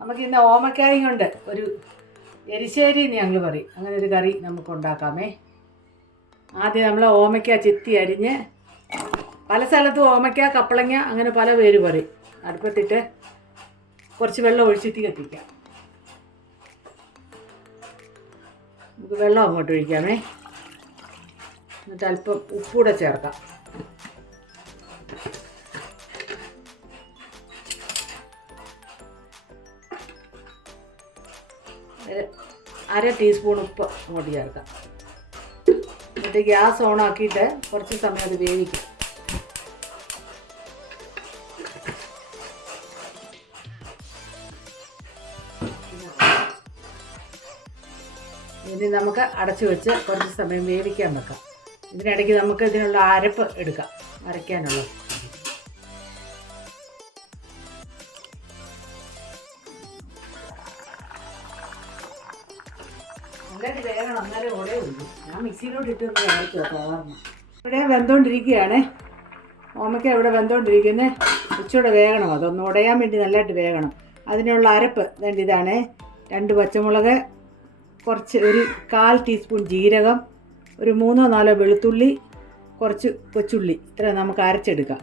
നമുക്ക് ഇന്ന് ഓമക്കായും കൊണ്ട് ഒരു എരിശ്ശേരി എന്ന് ഞങ്ങൾ പറയും, അങ്ങനെ ഒരു കറി നമുക്ക് ഉണ്ടാക്കാമേ. ആദ്യം നമ്മൾ ഓമയ്ക്ക ചെത്തി അരിഞ്ഞ്, പല സ്ഥലത്തും ഓമയ്ക്ക, കപ്പളങ്ങ അങ്ങനെ പല പേര് പറയും. അടുപ്പത്തിട്ട് കുറച്ച് വെള്ളം ഒഴിച്ചിട്ട് കത്തിക്കാം. നമുക്ക് വെള്ളം അങ്ങോട്ട് ഒഴിക്കാമേ. എന്നിട്ട് അല്പം ഉപ്പൂടെ ചേർക്കാം. അര ടീസ്പൂൺ ഉപ്പ് അങ്ങോട്ട് ചേർക്കാം. എന്നിട്ട് ഗ്യാസ് ഓണാക്കിയിട്ട് കുറച്ച് സമയം അത് വേവിക്കും. ഇനി നമുക്ക് അടച്ചു വെച്ച് കുറച്ച് സമയം വേവിക്കാൻ വെക്കാം. ഇതിനിടയ്ക്ക് നമുക്ക് ഇതിനുള്ള അരപ്പ് എടുക്കാം, അരയ്ക്കാനുള്ളത്. നല്ലതായിട്ട് വേഗണം, എന്നാലേ ഓടേ ഉള്ളൂ. ഞാൻ മിക്സിയിലോട്ട് ഇട്ടൊന്ന് അരയ്ക്കുക സാധാരണ. ഇവിടെ വെന്തുകൊണ്ടിരിക്കുകയാണ് ഓമയ്ക്ക, ഇവിടെ വെന്തുകൊണ്ടിരിക്കുന്നത്. ഉച്ചയോടെ വേഗണം, അതൊന്ന് ഉടയാൻ വേണ്ടി നല്ലതായിട്ട് വേഗണം. അതിനുള്ള അരപ്പ് വേണ്ടി ഇതാണ്: 2 പച്ചമുളക്, ഒരു 1/4 ടീസ്പൂൺ ജീരകം, ഒരു 3-4 വെളുത്തുള്ളി, കുറച്ച് കൊച്ചുള്ളി. ഇത്ര നമുക്ക് അരച്ചെടുക്കാം.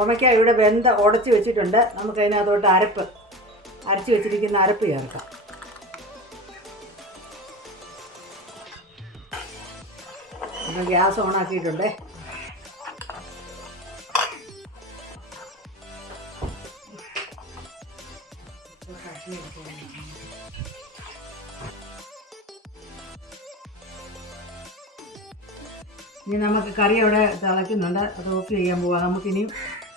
ഓമയ്ക്ക ഇവിടെ ഉടച്ച് വെച്ചിട്ടുണ്ട്. നമുക്കതിനകത്തോട്ട് അരച്ച് വെച്ചിരിക്കുന്ന അരപ്പ് ചേർക്കാം. ഗ്യാസ് ഓണാക്കിയിട്ടുണ്ട്. ഇനി നമുക്ക് കറി അവിടെ തിളയ്ക്കുന്നുണ്ട്, അത് ഓഫ് ചെയ്യാൻ പോവാം. നമുക്കിനി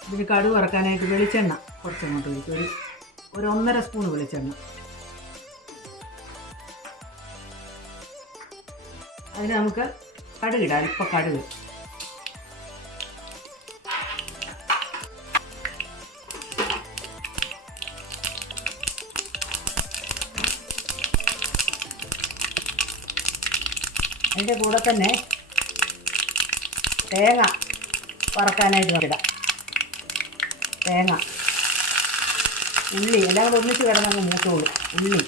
ഇതിന് കടുക് വറക്കാനായിട്ട് വെളിച്ചെണ്ണ കുറച്ചങ്ങോട്ട് ഒഴിക്കും. ഒരു 1.5 സ്പൂൺ വെളിച്ചെണ്ണ. അതിന് നമുക്ക് കടുകിടാം, അല്പം കടുക്. അതിൻ്റെ കൂടെ തന്നെ തേങ്ങ വറക്കാനായിട്ട് ഇടാം. തേങ്ങ, ഉള്ളി എല്ലാം കൂടെ ഒന്നിച്ച് കിടന്നങ്ങ് മൂത്തോളൂ. ഉള്ളി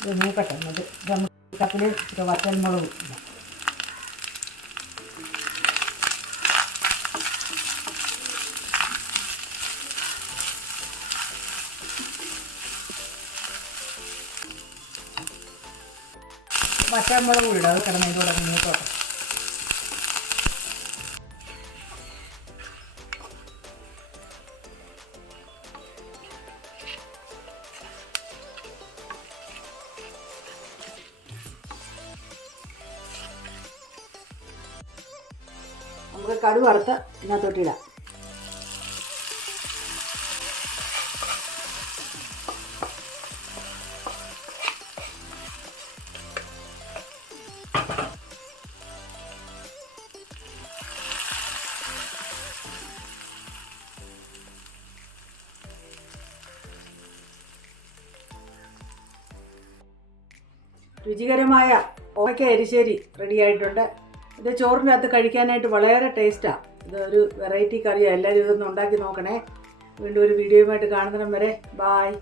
ഇത് മൂക്കട്ടെ. അത് കപ്പിൽ വറ്റൽമുളക് ഇടാം. വറ്റൽമുളക് ഇടാം. അത് കിടന്നതിൻ്റെ കൂടെ മൂത്തോട്ടെ. നമുക്ക് കടുക് വറുത്ത് ഇതിനകത്തോട്ടിടാം. രുചികരമായ ഓമയ്ക്ക എരിശ്ശേരി റെഡി ആയിട്ടുണ്ട്. ഇത് ചോറിനകത്ത് കഴിക്കാനായിട്ട് വളരെ ടേസ്റ്റാണ്. ഇതൊരു വെറൈറ്റി കറിയാണ്. എല്ലാവരും ഇതൊന്ന് ഉണ്ടാക്കി നോക്കണേ. വീണ്ടും ഒരു വീഡിയോയുമായിട്ട് കാണുന്നിടം വരെ ബായ്.